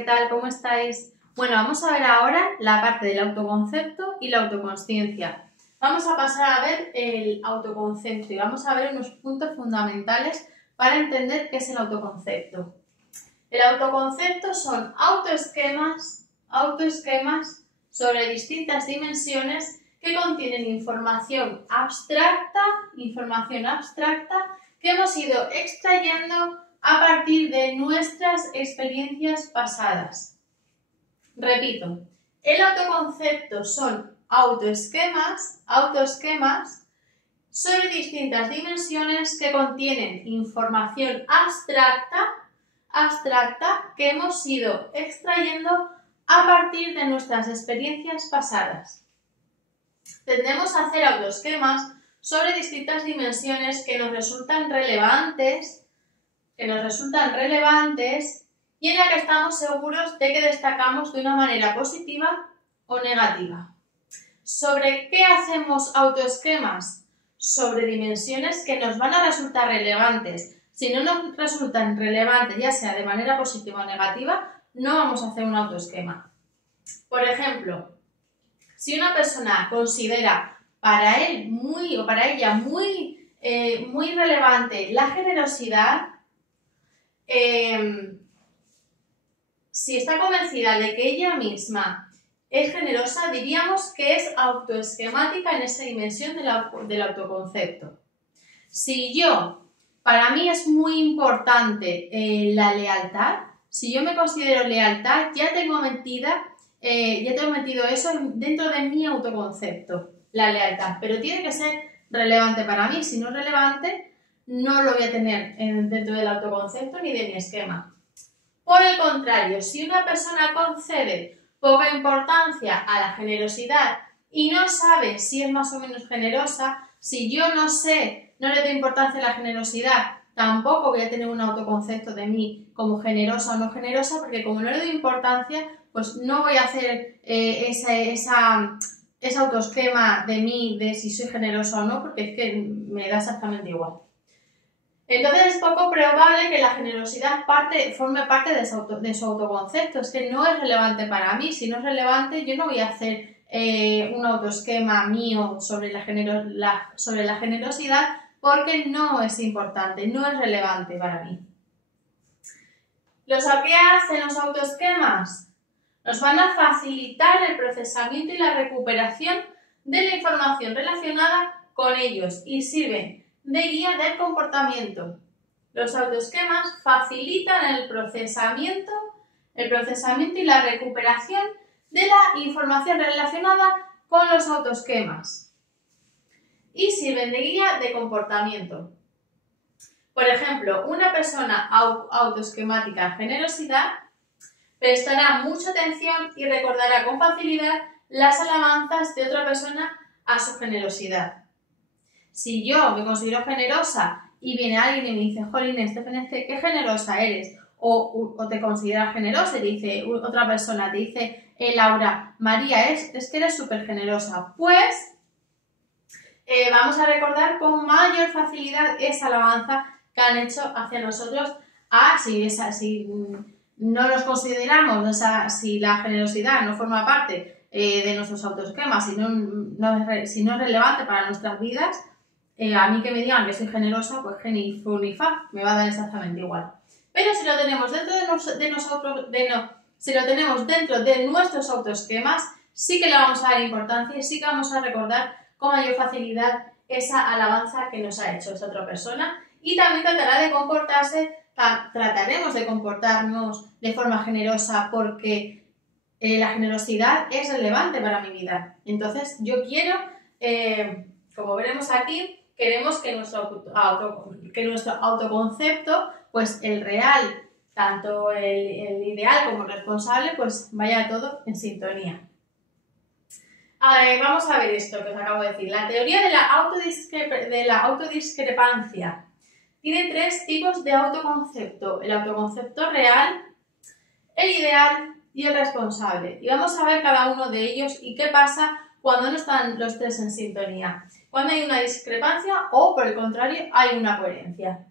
¿qué tal? ¿Cómo estáis? Bueno, vamos a ver ahora la parte del autoconcepto y la autoconsciencia. Vamos a pasar a ver el autoconcepto y vamos a ver unos puntos fundamentales para entender qué es el autoconcepto. El autoconcepto son autoesquemas sobre distintas dimensiones que contienen información abstracta que hemos ido extrayendo a partir de nuestras experiencias pasadas. Repito, el autoconcepto son autoesquemas sobre distintas dimensiones que contienen información abstracta que hemos ido extrayendo a partir de nuestras experiencias pasadas. Tendemos a hacer autoesquemas sobre distintas dimensiones que nos resultan relevantes y en la que estamos seguros de que destacamos de una manera positiva o negativa. ¿Sobre qué hacemos autoesquemas? Sobre dimensiones que nos van a resultar relevantes. Si no nos resultan relevantes, ya sea de manera positiva o negativa, no vamos a hacer un autoesquema. Por ejemplo, si una persona considera para él o para ella muy relevante la generosidad, si está convencida de que ella misma es generosa, diríamos que es autoesquemática en esa dimensión del autoconcepto. Si para mí es muy importante la lealtad, si yo me considero lealtad, ya tengo metido eso dentro de mi autoconcepto, la lealtad, pero tiene que ser relevante para mí. Si no es relevante, no lo voy a tener dentro del autoconcepto ni de mi esquema. Por el contrario, si una persona concede poca importancia a la generosidad y no sabe si es más o menos generosa, si yo no le doy importancia a la generosidad, tampoco voy a tener un autoconcepto de mí como generosa o no generosa, porque como no le doy importancia, pues no voy a hacer ese autoesquema de mí, de si soy generosa o no, porque es que me da exactamente igual. Entonces es poco probable que la generosidad forme parte de su autoconcepto. Es que no es relevante para mí. Si no es relevante, yo no voy a hacer un autoesquema mío sobre la generosidad, porque no es importante, no es relevante para mí. ¿Qué hacen los autoesquemas? Nos van a facilitar el procesamiento y la recuperación de la información relacionada con ellos y sirven de guía del comportamiento. Los autoesquemas facilitan el procesamiento y la recuperación de la información relacionada con los autoesquemas y sirven de guía de comportamiento. Por ejemplo, una persona autoesquemática en generosidad prestará mucha atención y recordará con facilidad las alabanzas de otra persona a su generosidad. Si yo me considero generosa y viene alguien y me dice, jolín, qué generosa eres, o te consideras generosa y dice otra persona, te dice, Laura, María, es que eres súper generosa, pues vamos a recordar con mayor facilidad esa alabanza que han hecho hacia nosotros. Si no nos consideramos, si la generosidad no forma parte de nuestros autoesquemas, si no es relevante para nuestras vidas, a mí que me digan que soy generosa, pues ni fu ni fa, me va a dar exactamente igual. Pero si lo tenemos dentro de nuestros autoesquemas, sí que le vamos a dar importancia y sí que vamos a recordar con mayor facilidad esa alabanza que nos ha hecho esa otra persona, y también trataremos de comportarnos de forma generosa porque la generosidad es relevante para mi vida. Entonces yo quiero, como veremos aquí, queremos que nuestro autoconcepto, pues el real, tanto el ideal como el responsable, pues vaya todo en sintonía. Vamos a ver esto que os acabo de decir. La teoría de la autodiscrepancia tiene 3 tipos de autoconcepto: el autoconcepto real, el ideal y el responsable. Y vamos a ver cada uno de ellos y qué pasa cuando no están los 3 en sintonía. Cuando hay una discrepancia o, por el contrario, hay una coherencia.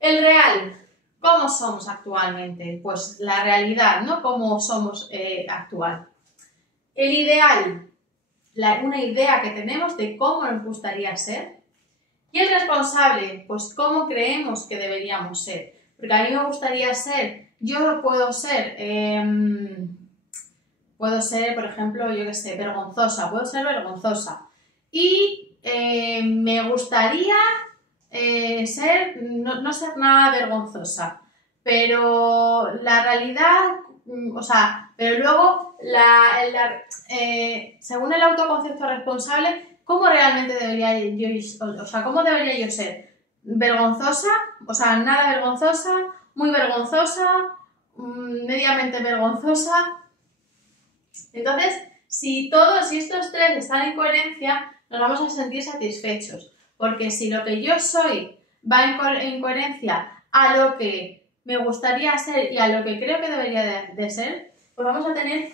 El real. ¿Cómo somos actualmente? Pues la realidad, ¿no? ¿Cómo somos actual? El ideal, una idea que tenemos de cómo nos gustaría ser. Y el responsable, pues cómo creemos que deberíamos ser. Porque a mí me gustaría ser, yo puedo ser, por ejemplo, yo qué sé, vergonzosa, puedo ser vergonzosa. Y me gustaría no ser nada vergonzosa. Pero la realidad, pero luego, según el autoconcepto responsable, ¿cómo realmente debería cómo debería yo ser? ¿Vergonzosa? Nada vergonzosa, muy vergonzosa, mediamente vergonzosa. Entonces, si estos tres están en coherencia, nos vamos a sentir satisfechos. Porque si lo que yo soy va en coherencia a lo que me gustaría ser y a lo que creo que debería de ser, pues vamos a tener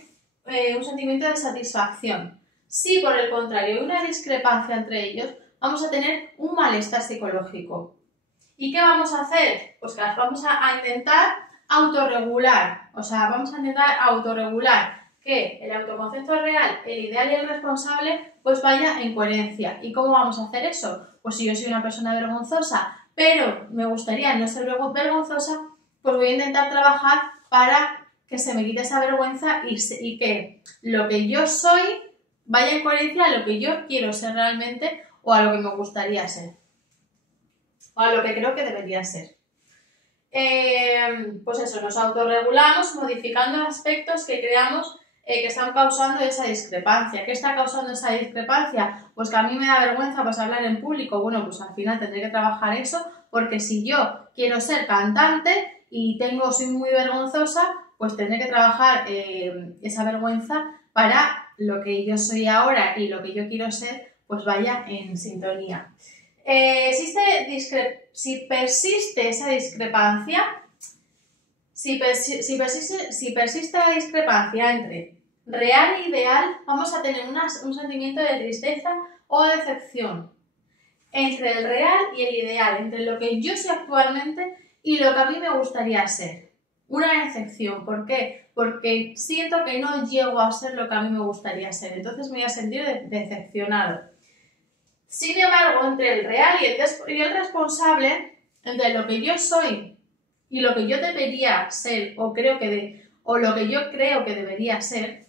un sentimiento de satisfacción. Si por el contrario hay una discrepancia entre ellos, vamos a tener un malestar psicológico. ¿Y qué vamos a hacer? Pues que las vamos a intentar autorregular. Vamos a intentar autorregular que el autoconcepto real, el ideal y el responsable, pues vaya en coherencia. ¿Y cómo vamos a hacer eso? Pues si yo soy una persona vergonzosa, pero me gustaría no ser vergonzosa, pues voy a intentar trabajar para que se me quite esa vergüenza y que lo que yo soy vaya en coherencia a lo que yo quiero ser realmente o a lo que me gustaría ser. O a lo que creo que debería ser. Pues eso, nos autorregulamos modificando aspectos que creamos que están causando esa discrepancia. ¿Qué está causando esa discrepancia? Pues que a mí me da vergüenza pues hablar en público. Bueno, pues al final tendré que trabajar eso, porque si yo quiero ser cantante y soy muy vergonzosa, pues tendré que trabajar esa vergüenza para lo que yo soy ahora y lo que yo quiero ser, pues vaya en sintonía. Si persiste esa discrepancia, si persiste la discrepancia entre real e ideal, vamos a tener un sentimiento de tristeza o decepción entre el real y el ideal, entre lo que yo soy actualmente y lo que a mí me gustaría ser. Una decepción, ¿por qué? Porque siento que no llego a ser lo que a mí me gustaría ser, entonces me voy a sentir decepcionado. Sin embargo, entre el real y el responsable, entre lo que yo soy y lo que yo debería ser o lo que yo creo que debería ser,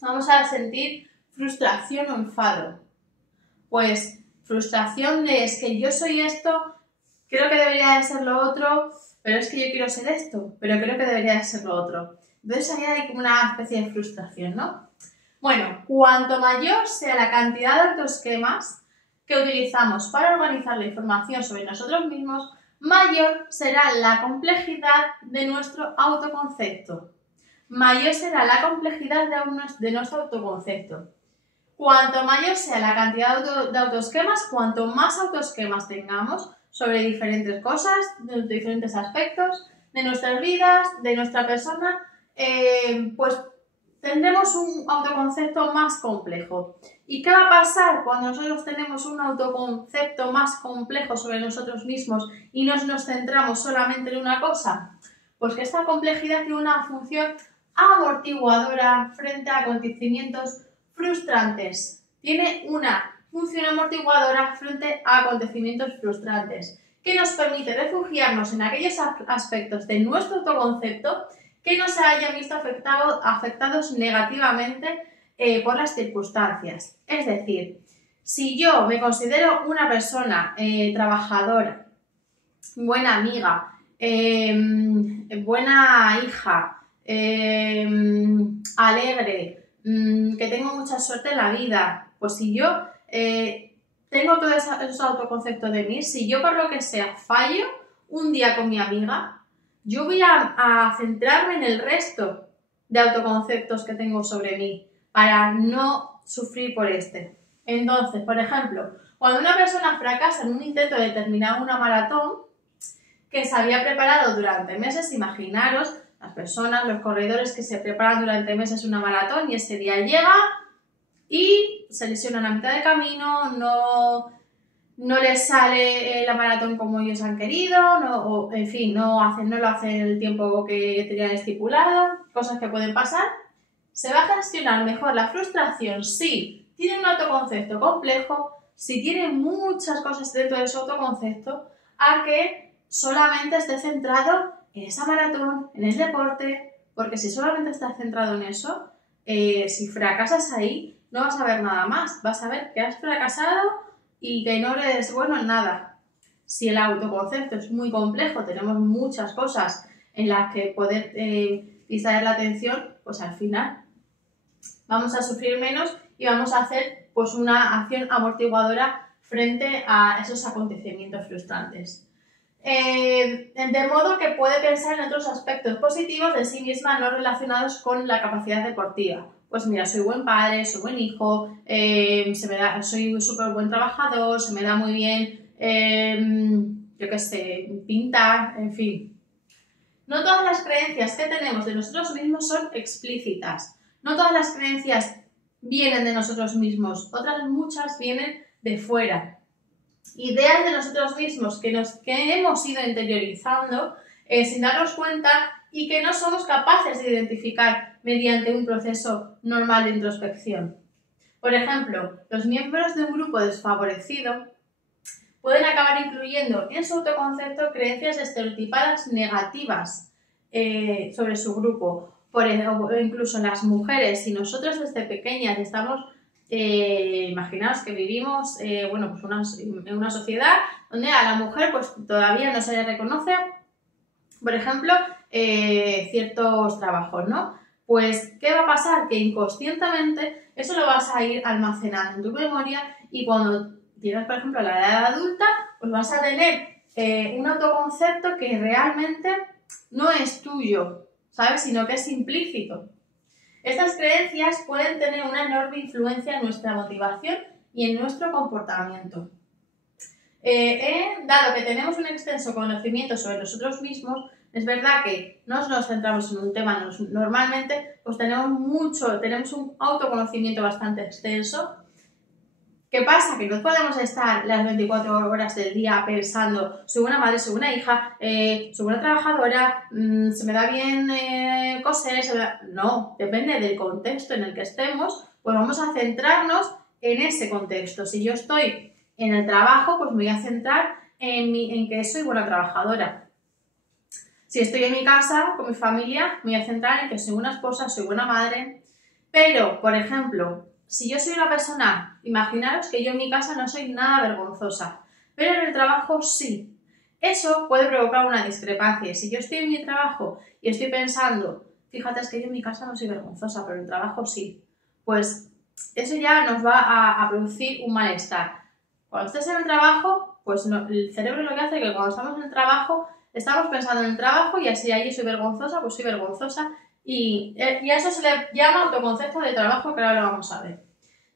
vamos a sentir frustración o enfado. Pues frustración es que yo soy esto, creo que debería de ser lo otro, pero es que yo quiero ser esto, pero creo que debería de ser lo otro. Entonces ahí hay como una especie de frustración, ¿no? Bueno, cuanto mayor sea la cantidad de autoesquemas que utilizamos para organizar la información sobre nosotros mismos, mayor será la complejidad de nuestro autoconcepto. Mayor será la complejidad de nuestro autoconcepto. Cuanto mayor sea la cantidad de autoesquemas, cuanto más autoesquemas tengamos sobre diferentes cosas, de diferentes aspectos de nuestras vidas, de nuestra persona, pues tendremos un autoconcepto más complejo. ¿Y qué va a pasar cuando nosotros tenemos un autoconcepto más complejo sobre nosotros mismos y nos centramos solamente en una cosa? Pues que esta complejidad tiene una función amortiguadora frente a acontecimientos frustrantes. Tiene una función amortiguadora frente a acontecimientos frustrantes que nos permite refugiarnos en aquellos aspectos de nuestro autoconcepto que no se hayan visto afectados negativamente por las circunstancias. Es decir, si yo me considero una persona trabajadora, buena amiga, buena hija, alegre, que tengo mucha suerte en la vida, pues si yo tengo todos esos autoconceptos de mí, si yo por lo que sea fallo un día con mi amiga, yo voy a centrarme en el resto de autoconceptos que tengo sobre mí para no sufrir por este. Entonces, por ejemplo, cuando una persona fracasa en un intento de terminar una maratón que se había preparado durante meses, imaginaros las personas, los corredores que se preparan durante meses una maratón y ese día llega y se lesionan a mitad de camino, no les sale la maratón como ellos han querido, o en fin, no lo hacen en el tiempo que tenían estipulado, cosas que pueden pasar. Se va a gestionar mejor la frustración si tiene un autoconcepto complejo, si tiene muchas cosas dentro de su autoconcepto, a que solamente esté centrado en esa maratón, en el deporte, porque si solamente estás centrado en eso, si fracasas ahí, no vas a ver nada más, vas a ver que has fracasado y que no eres bueno en nada. Si el autoconcepto es muy complejo, tenemos muchas cosas en las que poder distraer la atención, pues al final vamos a sufrir menos y vamos a hacer pues una acción amortiguadora frente a esos acontecimientos frustrantes. De modo que puede pensar en otros aspectos positivos de sí misma no relacionados con la capacidad deportiva. Pues mira, soy buen padre, soy buen hijo, soy un súper buen trabajador, se me da muy bien, yo qué sé, pintar, en fin. No todas las creencias que tenemos de nosotros mismos son explícitas. No todas las creencias vienen de nosotros mismos, otras muchas vienen de fuera. Ideas de nosotros mismos que hemos ido interiorizando sin darnos cuenta y que no somos capaces de identificar mediante un proceso normal de introspección. Por ejemplo, los miembros de un grupo desfavorecido pueden acabar incluyendo en su autoconcepto creencias estereotipadas negativas sobre su grupo. Por ejemplo, incluso las mujeres, si nosotros desde pequeñas estamos, imaginaos que vivimos pues en una sociedad donde a la mujer pues todavía no se le reconoce, por ejemplo, ciertos trabajos, ¿no? Pues, ¿qué va a pasar? Que inconscientemente eso lo vas a ir almacenando en tu memoria y cuando llegas, por ejemplo, a la edad adulta, pues vas a tener un autoconcepto que realmente no es tuyo, ¿sabes? Sino que es implícito. Estas creencias pueden tener una enorme influencia en nuestra motivación y en nuestro comportamiento. Dado que tenemos un extenso conocimiento sobre nosotros mismos, es verdad que no nos centramos en un tema normalmente, pues tenemos un autoconocimiento bastante extenso. ¿Qué pasa? Que no podemos estar las 24 horas del día pensando soy buena madre, soy buena hija, soy buena trabajadora, se me da bien coser, No, depende del contexto en el que estemos, pues vamos a centrarnos en ese contexto. Si yo estoy en el trabajo, pues me voy a centrar en que soy buena trabajadora. Si estoy en mi casa, con mi familia, me voy a centrar en que soy buena esposa, soy buena madre. Pero, por ejemplo, si yo soy una persona, imaginaros que yo en mi casa no soy nada vergonzosa, pero en el trabajo sí. Eso puede provocar una discrepancia. Si yo estoy en mi trabajo y estoy pensando, fíjate, es que yo en mi casa no soy vergonzosa, pero en el trabajo sí, pues eso ya nos va a producir un malestar. Cuando estés en el trabajo, pues el cerebro lo que hace es que cuando estamos en el trabajo, estamos pensando en el trabajo y así allí soy vergonzosa, pues soy vergonzosa. Y a eso se le llama autoconcepto de trabajo, que ahora lo vamos a ver.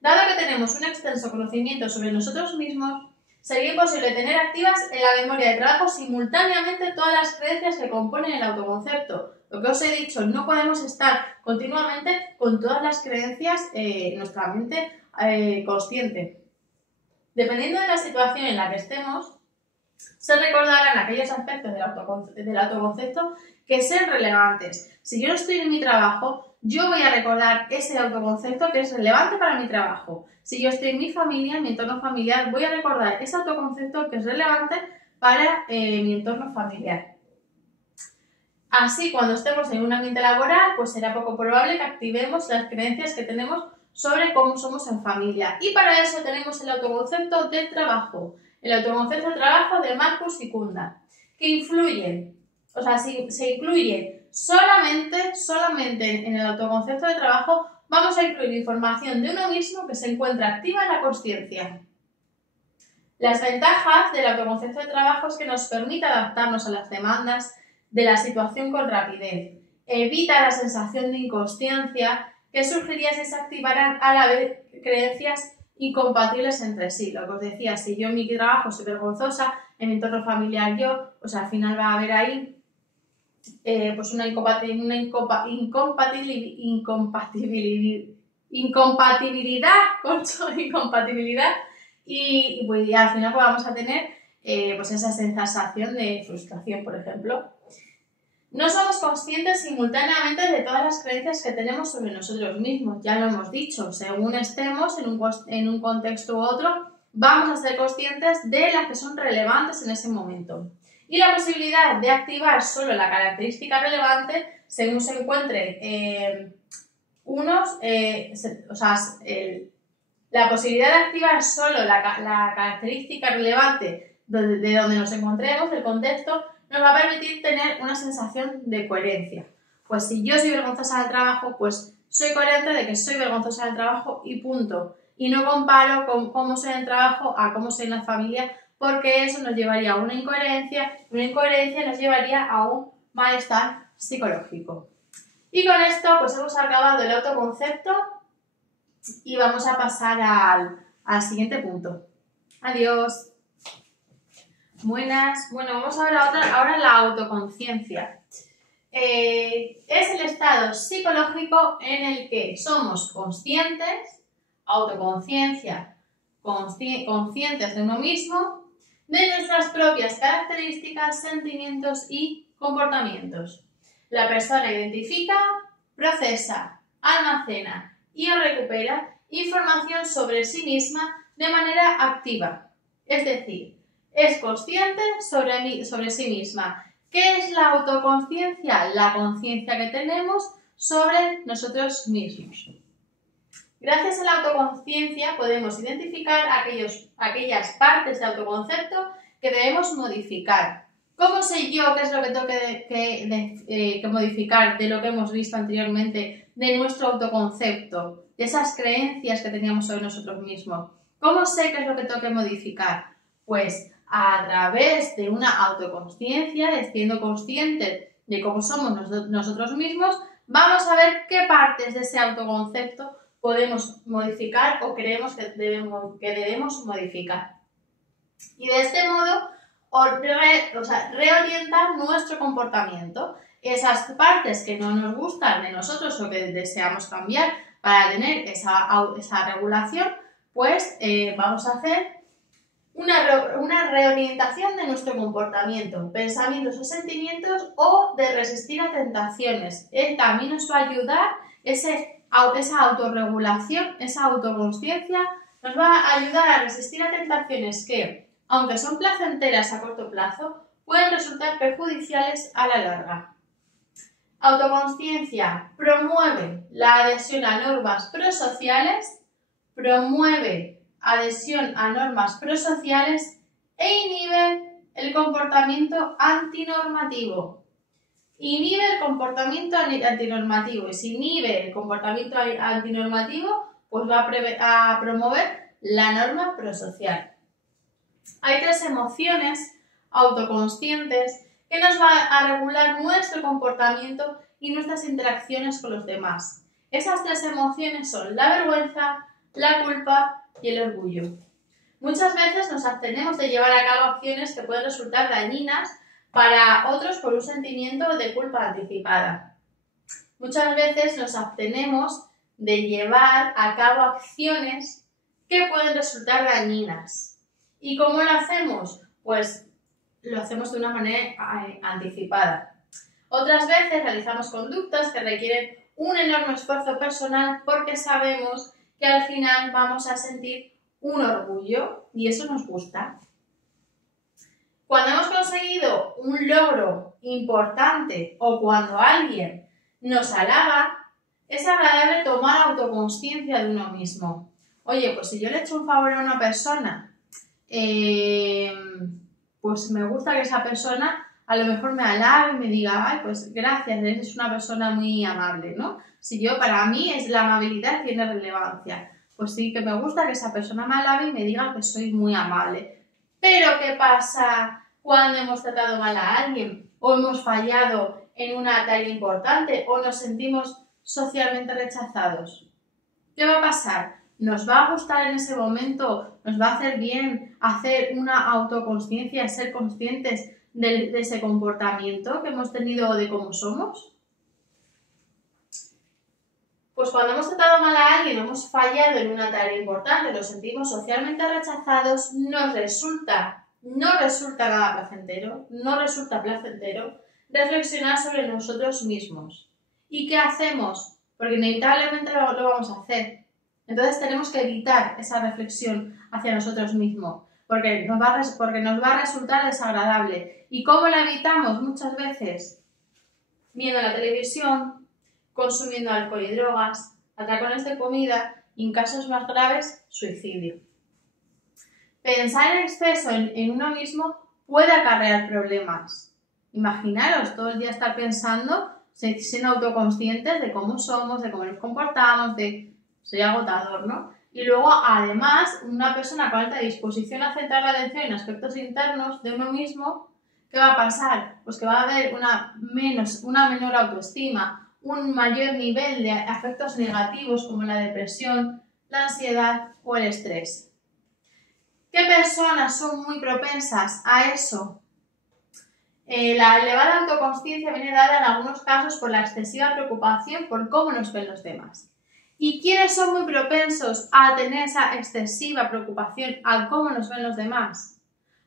Dado que tenemos un extenso conocimiento sobre nosotros mismos, sería imposible tener activas en la memoria de trabajo simultáneamente todas las creencias que componen el autoconcepto. Lo que os he dicho, no podemos estar continuamente con todas las creencias en nuestra mente consciente. Dependiendo de la situación en la que estemos, se recordarán aquellos aspectos del autoconcepto que sean relevantes. Si yo no estoy en mi trabajo, yo voy a recordar ese autoconcepto que es relevante para mi trabajo. Si yo estoy en mi familia, en mi entorno familiar, voy a recordar ese autoconcepto que es relevante para mi entorno familiar. Así, cuando estemos en un ambiente laboral, pues será poco probable que activemos las creencias que tenemos sobre cómo somos en familia. Y para eso tenemos el autoconcepto del trabajo. El autoconcepto del trabajo de Marcus y Kunda, que influyen, o sea, si se incluye solamente en el autoconcepto de trabajo, vamos a incluir información de uno mismo que se encuentra activa en la consciencia. Las ventajas del autoconcepto de trabajo es que nos permite adaptarnos a las demandas de la situación con rapidez, evita la sensación de inconsciencia que surgiría si se activaran a la vez creencias incompatibles entre sí. Lo que os decía, si yo en mi trabajo soy vergonzosa, en mi entorno familiar yo, pues al final va a haber ahí pues una incompatibilidad y al final pues vamos a tener pues esa sensación de frustración, por ejemplo. No somos conscientes simultáneamente de todas las creencias que tenemos sobre nosotros mismos, ya lo hemos dicho, según estemos en un contexto u otro, vamos a ser conscientes de las que son relevantes en ese momento. Y la posibilidad de activar solo la característica relevante según se encuentre la posibilidad de activar solo la característica relevante de donde nos encontremos, el contexto, nos va a permitir tener una sensación de coherencia. Pues si yo soy vergonzosa del trabajo, pues soy coherente de que soy vergonzosa del trabajo y punto. Y no comparo con cómo soy en el trabajo a cómo soy en la familia, porque eso nos llevaría a una incoherencia nos llevaría a un malestar psicológico. Y con esto pues hemos acabado el autoconcepto y vamos a pasar al siguiente punto. Adiós. Buenas. Bueno, vamos a ver ahora la autoconciencia. Es el estado psicológico en el que somos conscientes, autoconciencia, conscientes de uno mismo, de nuestras propias características, sentimientos y comportamientos. La persona identifica, procesa, almacena y recupera información sobre sí misma de manera activa, es decir, es consciente sobre sí misma. ¿Qué es la autoconciencia? La conciencia que tenemos sobre nosotros mismos. Gracias a la autoconciencia podemos identificar aquellas partes de autoconcepto que debemos modificar. ¿Cómo sé yo qué es lo que tengo que modificar de lo que hemos visto anteriormente de nuestro autoconcepto, de esas creencias que teníamos sobre nosotros mismos? ¿Cómo sé qué es lo que tengo que modificar? Pues a través de una autoconciencia, de siendo conscientes de cómo somos nosotros mismos, vamos a ver qué partes de ese autoconcepto podemos modificar o creemos que debemos modificar. Y de este modo, reorientar nuestro comportamiento. Esas partes que no nos gustan de nosotros o que deseamos cambiar para tener esa regulación, pues vamos a hacer una reorientación de nuestro comportamiento, pensamientos o sentimientos o de resistir a tentaciones. También nos va a ayudar esa autorregulación, esa autoconsciencia, nos va a ayudar a resistir a tentaciones que, aunque son placenteras a corto plazo, pueden resultar perjudiciales a la larga. Autoconsciencia promueve la adhesión a normas prosociales, e inhibe el comportamiento antinormativo. Inhibe el comportamiento antinormativo, y si inhibe el comportamiento antinormativo, pues va a promover la norma prosocial. Hay 3 emociones autoconscientes que nos van a regular nuestro comportamiento y nuestras interacciones con los demás. Esas 3 emociones son la vergüenza, la culpa y el orgullo. Muchas veces nos abstenemos de llevar a cabo acciones que pueden resultar dañinas para otros por un sentimiento de culpa anticipada. Muchas veces nos abstenemos de llevar a cabo acciones que pueden resultar dañinas. ¿Y cómo lo hacemos? Pues lo hacemos de una manera anticipada. Otras veces realizamos conductas que requieren un enorme esfuerzo personal porque sabemos que al final vamos a sentir un orgullo y eso nos gusta. Cuando hemos conseguido un logro importante o cuando alguien nos halaga, es agradable tomar autoconsciencia de uno mismo. Oye, pues si yo le he hecho un favor a una persona, pues me gusta que esa persona a lo mejor me halague y me diga, ay, pues gracias, eres una persona muy amable, ¿no? Para mí la amabilidad tiene relevancia. Pues sí que me gusta que esa persona me halague y me diga que soy muy amable. Pero ¿qué pasa cuando hemos tratado mal a alguien o hemos fallado en una tarea importante o nos sentimos socialmente rechazados? ¿Qué va a pasar? ¿Nos va a gustar en ese momento? ¿Nos va a hacer bien hacer una autoconsciencia, ser conscientes de ese comportamiento que hemos tenido o de cómo somos? Pues cuando hemos tratado mal a alguien, hemos fallado en una tarea importante, nos sentimos socialmente rechazados, no resulta nada placentero, no resulta placentero reflexionar sobre nosotros mismos. ¿Y qué hacemos? Porque inevitablemente lo vamos a hacer. Entonces tenemos que evitar esa reflexión hacia nosotros mismos, porque nos va a resultar desagradable. ¿Y cómo la evitamos? Muchas veces viendo la televisión, consumiendo alcohol y drogas, atracones de comida y en casos más graves, suicidio. Pensar en exceso en uno mismo puede acarrear problemas. Imaginaros todo el día estar pensando, siendo autoconscientes de cómo somos, de cómo nos comportamos, sería agotador, ¿no? Y luego, además, una persona con alta disposición a centrar la atención en aspectos internos de uno mismo, ¿qué va a pasar? Pues que va a haber una menor autoestima, un mayor nivel de afectos negativos como la depresión, la ansiedad o el estrés. ¿Qué personas son muy propensas a eso? La elevada autoconsciencia viene dada en algunos casos por la excesiva preocupación por cómo nos ven los demás. ¿Y quiénes son muy propensos a tener esa excesiva preocupación a cómo nos ven los demás?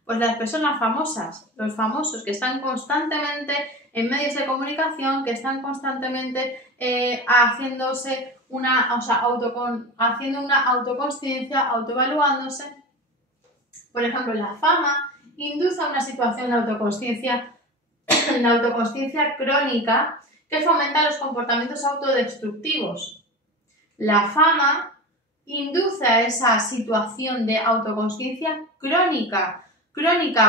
Pues las personas famosas, los famosos que están constantemente en medios de comunicación, que están constantemente haciendo una autoconsciencia, autoevaluándose. Por ejemplo, la fama induce a una situación de autoconsciencia crónica que fomenta los comportamientos autodestructivos. La fama induce a esa situación de autoconsciencia crónica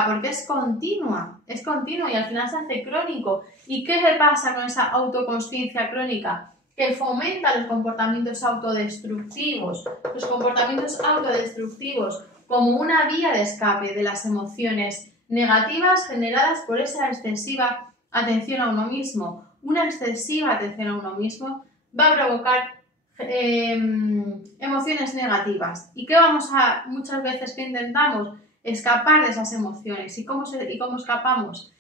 porque es continua y al final se hace crónico. ¿Y qué le pasa con esa autoconsciencia crónica? Que fomenta los comportamientos autodestructivos. Los comportamientos autodestructivos como una vía de escape de las emociones negativas generadas por esa excesiva atención a uno mismo. Una excesiva atención a uno mismo va a provocar emociones negativas. ¿Y qué muchas veces que intentamos? Escapar de esas emociones. ¿Y cómo escapamos?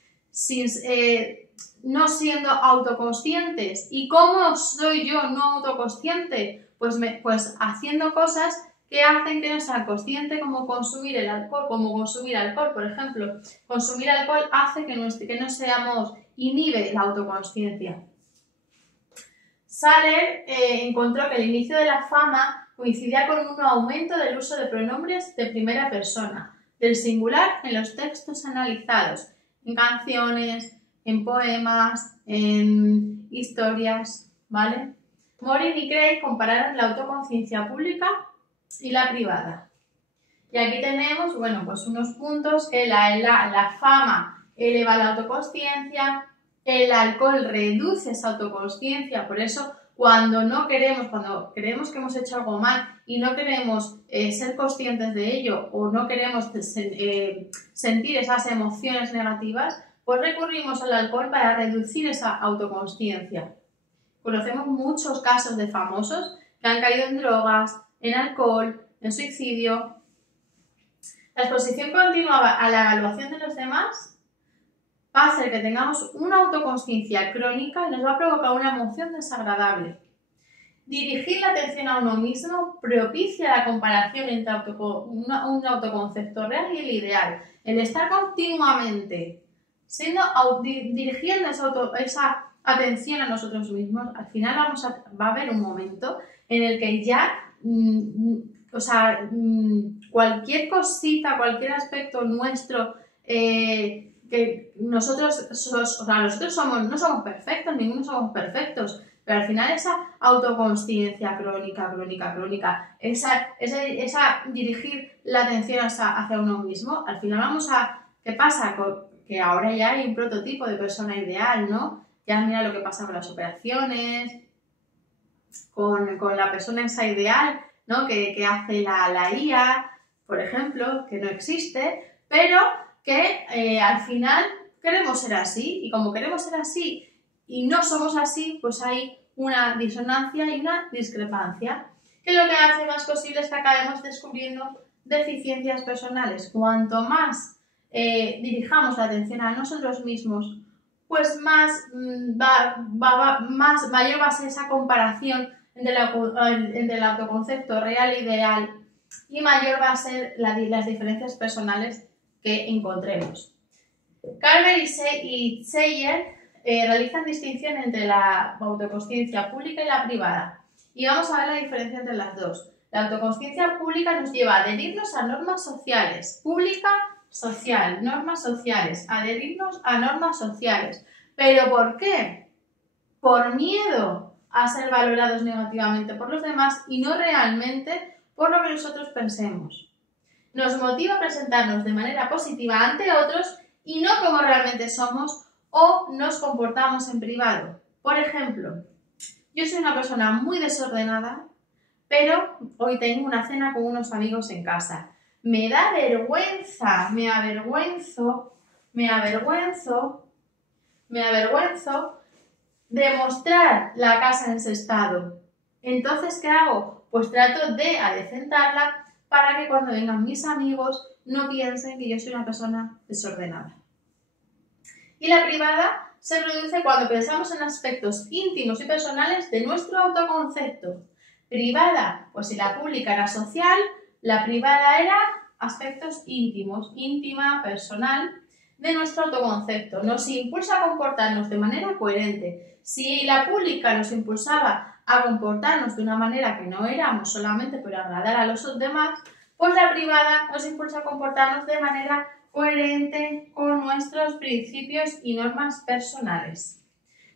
No siendo autoconscientes. ¿Y cómo soy yo no autoconsciente? Pues haciendo cosas que hacen que no sea consciente, como consumir el alcohol, por ejemplo. Consumir alcohol hace que no inhibe la autoconsciencia. Saller encontró que el inicio de la fama coincidía con un aumento del uso de pronombres de primera persona, del singular en los textos analizados, en canciones, en poemas, en historias, ¿vale? Morin y Craig compararon la autoconciencia pública y la privada. Y aquí tenemos, pues unos puntos que la fama eleva la autoconsciencia, el alcohol reduce esa autoconsciencia, por eso cuando creemos que hemos hecho algo mal y no queremos ser conscientes de ello o no queremos sentir esas emociones negativas, pues recurrimos al alcohol para reducir esa autoconsciencia. Conocemos muchos casos de famosos que han caído en drogas, en alcohol, en suicidio. La exposición continua a la evaluación de los demás va a hacer que tengamos una autoconsciencia crónica y nos va a provocar una emoción desagradable. Dirigir la atención a uno mismo propicia la comparación entre un autoconcepto real y el ideal. El estar continuamente dirigiendo esa atención a nosotros mismos, al final va a haber un momento en el que ya cualquier cosita, cualquier aspecto nuestro que nosotros no somos perfectos, ninguno somos perfectos, pero al final esa autoconsciencia crónica, esa dirigir la atención hacia uno mismo, al final ¿qué pasa? Que ahora ya hay un prototipo de persona ideal, ¿no? Ya mira lo que pasa con las operaciones, con la persona esa ideal, ¿no? Que hace la IA, por ejemplo, que no existe, pero que al final queremos ser así, y como queremos ser así y no somos así, pues hay una disonancia y una discrepancia, que lo que hace más posible es que acabemos descubriendo deficiencias personales. Cuanto más dirijamos la atención a nosotros mismos, pues mayor va a ser esa comparación entre el autoconcepto real e ideal y mayor va a ser las diferencias personales que encontremos. Carver y Zeyer realizan distinción entre la autoconsciencia pública y la privada. Y vamos a ver la diferencia entre las dos. La autoconsciencia pública nos lleva a adherirnos a normas sociales. Pública, social, normas sociales. Adherirnos a normas sociales. ¿Pero por qué? Por miedo a ser valorados negativamente por los demás y no realmente por lo que nosotros pensemos. Nos motiva a presentarnos de manera positiva ante otros y no como realmente somos o nos comportamos en privado. Por ejemplo, yo soy una persona muy desordenada, pero hoy tengo una cena con unos amigos en casa. Me da vergüenza, me avergüenzo de mostrar la casa en ese estado. Entonces, ¿qué hago? Pues trato de adecentarla para que cuando vengan mis amigos no piensen que yo soy una persona desordenada. Y la privada se produce cuando pensamos en aspectos íntimos y personales de nuestro autoconcepto. Privada, pues si la pública era social, la privada era aspectos íntimos, íntima, personal, de nuestro autoconcepto. Nos impulsa a comportarnos de manera coherente. Si la pública nos impulsaba a comportarnos de una manera que no éramos solamente por agradar a los demás, pues la privada nos impulsa a comportarnos de manera coherente con nuestros principios y normas personales.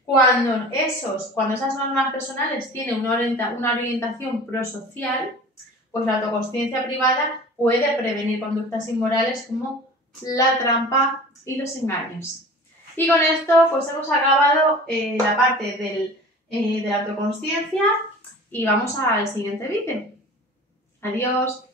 Cuando esas normas personales tienen una orientación prosocial, pues la autoconsciencia privada puede prevenir conductas inmorales como la trampa y los engaños. Y con esto pues hemos acabado la parte de la autoconsciencia y vamos al siguiente vídeo. Adiós.